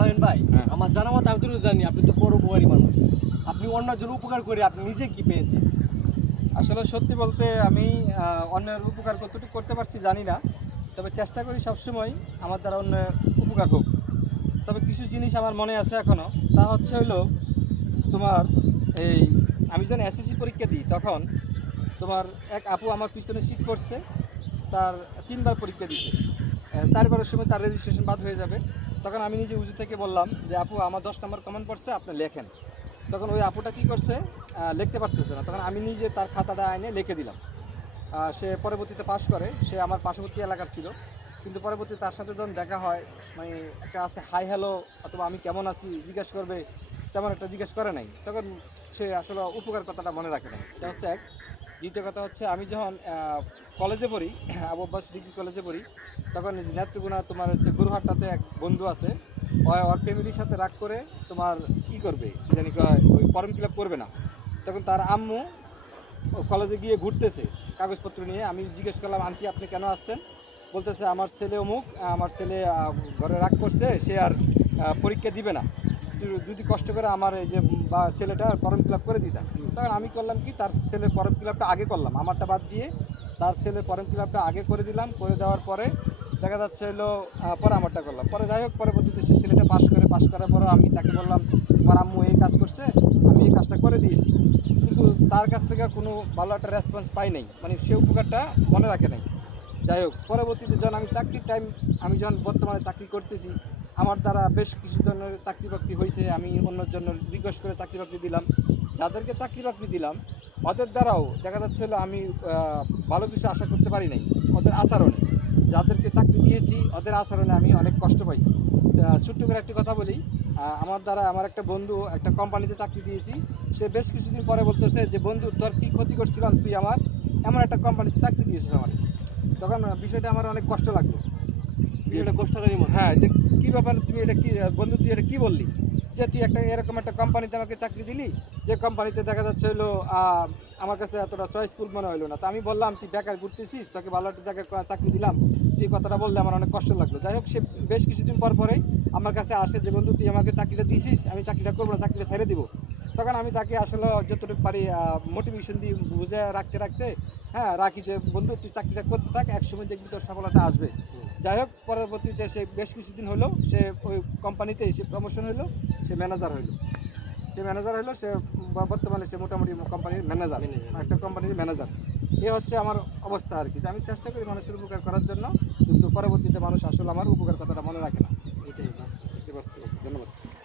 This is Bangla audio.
আলামিন ভাই, আমার জানা মতো আমি তো জানি আপনি তো পরোপকারী মানুষ। আপনি অন্যের জন্য উপকার করে আপনি নিজে কি পেয়েছেন? আসলে সত্যি বলতে আমি অন্যের উপকার কতটুকু করতে পারছি জানি না, তবে চেষ্টা করি সবসময় আমার দ্বারা অন্যের উপকার হোক। তবে কিছু জিনিস আমার মনে আছে এখনও, তা হচ্ছে হইলো তোমার এই আমি যখন এসএসসি পরীক্ষা দিই তখন তোমার এক আপু আমার পিছনে সিট করছে, তার 3বার পরীক্ষা দিছে, 4বারের সময় তার রেজিস্ট্রেশন বাদ হয়ে যাবে। তখন আমি নিজে উজু থেকে বললাম যে আপু আমার 10 নম্বর কমন পড়ছে, আপনি লেখেন। তখন ওই আপুটা কী করছে, লিখতে পারতেছে না, তখন আমি নিজে তার খাতাটা এনে লিখে দিলাম। সে পরবর্তীতে পাশ করে, সে আমার পার্শ্ববর্তী এলাকার ছিল, কিন্তু পরবর্তী তার সাথে যখন দেখা হয় মানে একটা আছে হাই হ্যালো অথবা আমি কেমন আছি জিজ্ঞেস করবে, তেমন একটা জিজ্ঞেস করে নাই। তখন সে আসলে উপকার কথাটা মনে রাখে নাই, এটা হচ্ছে এক। দ্বিতীয় কথা হচ্ছে আমি যখন কলেজে পড়ি, আবু আব্বাস ডিগ্রি কলেজে পড়ি, তখন নেত্রকোনা তোমার হচ্ছে গুরুহাটটাতে এক বন্ধু আছে, ওর ফ্যামিলির সাথে রাগ করে তোমার করবে কি জানি কয় ওই ফর্ম ফিল আপ করবে না। তখন তার আম্মু কলেজে গিয়ে ঘুরতেছে কাগজপত্র নিয়ে। আমি জিজ্ঞেস করলাম আন্টি আপনি কেন আসছেন? বলতেছে আমার ছেলে অমুক, আমার ছেলে ঘরে রাগ করছে, সে আর পরীক্ষা দিবে না, যদি কষ্ট করে আমার এই যে বা ছেলেটা ফর্ম ফিল আপ করে দিতাম। তখন আমি করলাম কি, তার ছেলের ফর্ম ফিল আপটা আগে করলাম, আমারটা বাদ দিয়ে তার ছেলের ফর্ম ফিল আপটা আগে করে দিলাম। করে দেওয়ার পরে দেখা যাচ্ছে হলো পরে আমারটা করলাম। পরে যাই হোক পরবর্তীতে সে ছেলেটা পাশ করার পরে আমি তাকে বললাম আমার আম্মু এই কাজ করছে, আমি এই কাজটা করে দিয়েছি, কিন্তু তার কাছ থেকে কোনো ভালো একটা রেসপন্স পাই নাই, মানে সে উপকারটা মনে রাখে নাই। যাই হোক পরবর্তীতে যখন আমি চাকরির টাইম, আমি যখন বর্তমানে চাকরি করতেছি, আমার দ্বারা বেশ কিছু ধরনের চাকরি বাকরি হয়েছে, আমি অন্যের জন্য রিকোয়েস্ট করে চাকরি বাকরি দিলাম। যাদেরকে চাকরি বাকরি দিলাম ওদের দ্বারাও দেখা যাচ্ছে হলো আমি ভালো কিছু আশা করতে পারি নাই ওদের আচরণে। যাদেরকে চাকরি দিয়েছি ওদের আচরণে আমি অনেক কষ্ট পাইছি। ছোট্ট করে একটি কথা বলি, আমার দ্বারা আমার একটা বন্ধু একটা কোম্পানিতে চাকরি দিয়েছি, সে বেশ কিছুদিন পরে বলতেছে যে বন্ধু তোর কী ক্ষতি করছিলাম, তুই আমার এমন একটা কোম্পানিতে চাকরি দিয়েছিস আমার। তখন বিষয়টা আমার অনেক কষ্ট লাগলো। এটা কষ্টকারী মনে। হ্যাঁ, যে কী ব্যাপার, তুমি এটা কী বন্ধু তুই এটা কী বললি, যে তুই একটা এরকম একটা কোম্পানিতে আমাকে চাকরি দিলি, যে কোম্পানিতে দেখা যাচ্ছে হলো আমার কাছে এতটা চয়েসফুল মনে হলো না। তো আমি বললাম তুই বেকার ঘুরতেছিস, তোকে ভালো একটা জায়গায় চাকরি দিলাম, তুই কথাটা বললে আমার অনেক কষ্ট লাগলো। যাই হোক সে বেশ কিছুদিন পর পরেই আমার কাছে আসে যে বন্ধু তুই আমাকে চাকরিটা দিয়েছিস, আমি চাকরিটা করবো না, চাকরিটা ছেড়ে দিব। তখন আমি তাকে আসলে যতটুকু পারি মোটিভেশন দিয়ে বুঝে রাখতে রাখতে রাখি যে বন্ধু তুই চাকরিটা করতে থাক, একসময় দেখবি তোর সফলতা আসবে। যাই হোক পরবর্তীতে সে বেশ কিছুদিন হলো সে ওই কোম্পানিতে সে প্রমোশন হলো, সে ম্যানেজার হলো। সে বর্তমানে সে মোটামুটি কোম্পানির ম্যানেজার, একটা কোম্পানির ম্যানেজার। এ হচ্ছে আমার অবস্থা আর কি, যে আমি চেষ্টা করি মানুষের উপকার করার জন্য, কিন্তু পরবর্তীতে মানুষ আসলে আমার উপকার কথাটা মনে রাখে না।